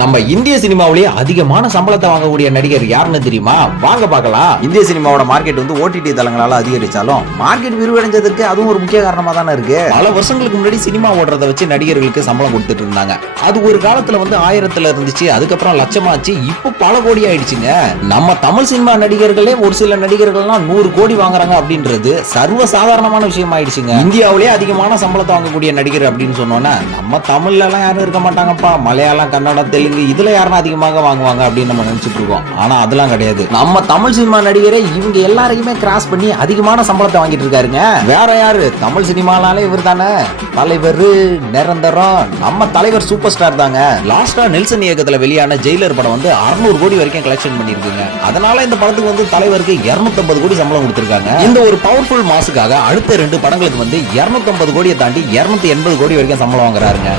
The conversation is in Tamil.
நம்ம இந்திய சினிமாவிலேயே அதிகமான சம்பளத்தை வாங்கக்கூடிய நடிகர் யாருன்னு தெரியுமா? வாங்க பார்க்கலாம். இந்திய சினிமாவோட மார்க்கெட் வந்து ஓடிடி தளங்களால அதிகரிச்சாலும் மார்க்கெட் விரிவடைஞ்சதுக்கு அதுவும் ஒரு முக்கிய காரணமா தானே இருக்கு. பல வருஷங்களுக்கு முன்னாடி சினிமா ஓடுறத வச்சு நடிகர்களுக்கு சம்பளம் கொடுத்துட்டு இருந்தாங்க. அது ஒரு காலத்துல வந்து 1000ல இருந்துச்சு, அதுக்கப்புறம் லட்சமாச்சு, இப்போ பல கோடி ஆயிடுச்சுங்க. நம்ம தமிழ் சினிமா நடிகர்களே ஒரு சில நடிகர்கள்லாம் 100 கோடி வாங்குறாங்க அப்படின்றது சர்வ சாதாரணமான விஷயம் ஆயிடுச்சுங்க. இந்தியாவிலேயே அதிகமான சம்பளத்தை வாங்கக்கூடிய நடிகர் அப்படின்னு சொன்னோன்னா நம்ம தமிழ்ல எல்லாம் யாரும் இருக்க மாட்டாங்கப்பா. மலையாளம், கன்னடம், தெலுங்கு இதுல யாரும் அதிகமாக வாங்குவாங்க அப்படின்னு நம்ம நினைச்சிட்டு இருக்கோம். ஆனா அதெல்லாம் கிடையாது. நம்ம தமிழ் சினிமா நடிகரே இவங்க எல்லாரையுமே கிராஸ் பண்ணி அதிகமான சம்பளத்தை வாங்கிட்டு இருக்காருங்க. வேற யாரு? தமிழ் சினிமானாலே இவர் தானே தலைவர், நிரந்தரம். நம்ம தலைவர் சூப்பர் ஸ்டார் தாங்க. லாஸ்டா நெல்சன் இயக்கத்துல வெளியான ஜெயிலர் படம் வந்து 600 கோடி வரைக்கும் கலெக்ஷன் பண்ணிருக்குங்க. அதனால இந்த படத்துக்கு வந்து தலைவருக்கு 250 கோடி சம்பளம் கொடுத்திருக்காங்க. இந்த ஒரு பவர்ஃபுல் மாசுக்காக அடுத்த 2 படங்களுக்கு வந்து 250 கோடியை தாண்டி 280 கோடி வரைக்கும் சம்பளம் வாங்குறாருங்க.